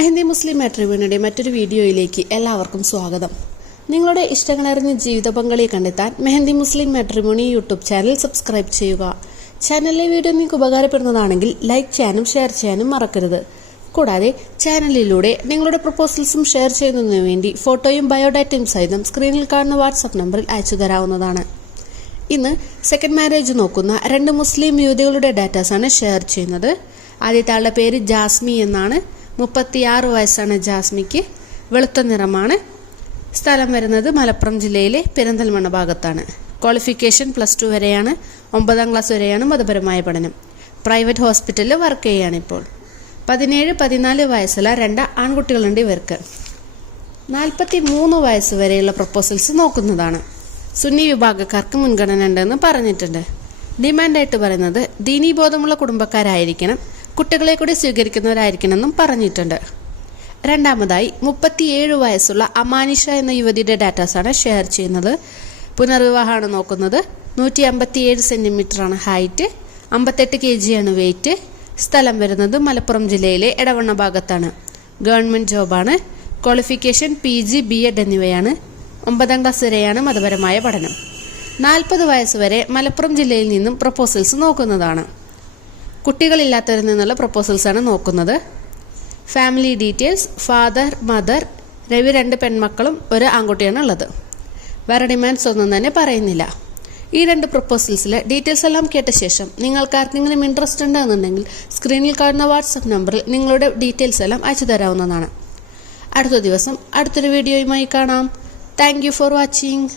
മെഹന്തി മുസ്ലിം മാട്രിമോണിയുടെ മറ്റൊരു വീഡിയോയിലേക്ക് എല്ലാവർക്കും സ്വാഗതം. നിങ്ങളുടെ ഇഷ്ടങ്ങളറിഞ്ഞ ജീവിത പങ്കാളിയെ കണ്ടെത്താൻ Mehandi Muslim matrimony YouTube channel subscribe ചെയ്യുക. ചാനലിലെ വീഡിയോ നിങ്ങൾക്ക് ഉപകാരപ്പെടുന്നതാണെങ്കിൽ ലൈക്ക് ചെയ്യാനും ഷെയർ ചെയ്യാനും മറക്കരുത്. കൂടാതെ ചാനലിലൂടെ നിങ്ങളുടെ പ്രപ്പോസൽസും ഷെയർ ചെയ്യുന്നതിനു വേണ്ടി ഫോട്ടോയും ബയോഡാറ്റയും സഹിതം സ്ക്രീനിൽ കാണുന്ന വാട്സപ്പ് നമ്പറിൽ അയച്ചു തരാവുന്നതാണ്. ഇന്ന് സെക്കൻഡ് മാരേജ് നോക്കുന്ന രണ്ട് മുസ്ലിം യുവതികളുടെ ഡാറ്റാസാണ് ഷെയർ ചെയ്യുന്നത്. ആദ്യത്തെ ആളുടെ പേര് ജാസ്മി എന്നാണ്. മുപ്പത്തിയാറ് വയസ്സാണ് ജാസ്മിക്ക് വെളുത്ത നിറമാണ്. സ്ഥലം വരുന്നത് മലപ്പുറം ജില്ലയിലെ പെരിന്തൽമണ്ണ ഭാഗത്താണ്. ക്വാളിഫിക്കേഷൻ പ്ലസ് ടു വരെയാണ്. ഒമ്പതാം ക്ലാസ് വരെയാണ് മതപരമായ പഠനം. പ്രൈവറ്റ് ഹോസ്പിറ്റലിൽ വർക്ക് ചെയ്യുകയാണ് ഇപ്പോൾ. പതിനേഴ് പതിനാല് വയസ്സുള്ള രണ്ട് ആൺകുട്ടികളുണ്ട് ഇവർക്ക്. നാൽപ്പത്തി മൂന്ന് വയസ്സ് വരെയുള്ള പ്രപ്പോസൽസ് നോക്കുന്നതാണ്. സുന്നി വിഭാഗക്കാർക്ക് മുൻഗണന ഉണ്ടെന്ന് പറഞ്ഞിട്ടുണ്ട് ഡിമാൻഡായിട്ട് പറയുന്നത് ദീനീബോധമുള്ള കുടുംബക്കാരായിരിക്കണം. കുട്ടികളെ കൂടി സ്വീകരിക്കുന്നവരായിരിക്കണമെന്നും പറഞ്ഞിട്ടുണ്ട്. രണ്ടാമതായി മുപ്പത്തിയേഴ് വയസ്സുള്ള അമാനിഷ എന്ന യുവതിയുടെ ഡാറ്റാസാണ് ഷെയർ ചെയ്യുന്നത്. പുനർവിവാഹമാണ് നോക്കുന്നത്. നൂറ്റി അമ്പത്തിയേഴ് സെന്റിമീറ്ററാണ് ഹൈറ്റ്. അമ്പത്തെട്ട് കെ ജിയാണ് വെയിറ്റ്. സ്ഥലം വരുന്നത് മലപ്പുറം ജില്ലയിലെ എടവണ്ണ ഭാഗത്താണ്. Government ജോബാണ്. Qualification P G B Ed എന്നിവയാണ്. ഒമ്പതാം ക്ലാസ് വരെയാണ് മതപരമായ പഠനം. നാൽപ്പത് വയസ്സ് വരെ മലപ്പുറം ജില്ലയിൽ നിന്നും പ്രപ്പോസൽസ് നോക്കുന്നതാണ്. കുട്ടികളില്ലാത്തവരിൽ നിന്നുള്ള പ്രപ്പോസൽസാണ് നോക്കുന്നത്. Family details father mother Ravi രണ്ട് പെൺമക്കളും ഒരു ആൺകുട്ടിയാണ് ഉള്ളത്. വേറെ ഡിമാൻഡ്സ് ഒന്നും തന്നെ പറയുന്നില്ല. ഈ രണ്ട് പ്രപ്പോസൽസിലെ ഡീറ്റെയിൽസ് എല്ലാം കേട്ട ശേഷം നിങ്ങൾക്ക് ആർക്കെങ്കിലും ഇൻട്രസ്റ്റ് ഉണ്ടെന്നുണ്ടെങ്കിൽ സ്ക്രീനിൽ കാണുന്ന വാട്സപ്പ് നമ്പറിൽ നിങ്ങളുടെ ഡീറ്റെയിൽസ് എല്ലാം അയച്ചു തരാവുന്നതാണ്. അടുത്ത ദിവസം അടുത്തൊരു വീഡിയോയുമായി കാണാം. Thank for watching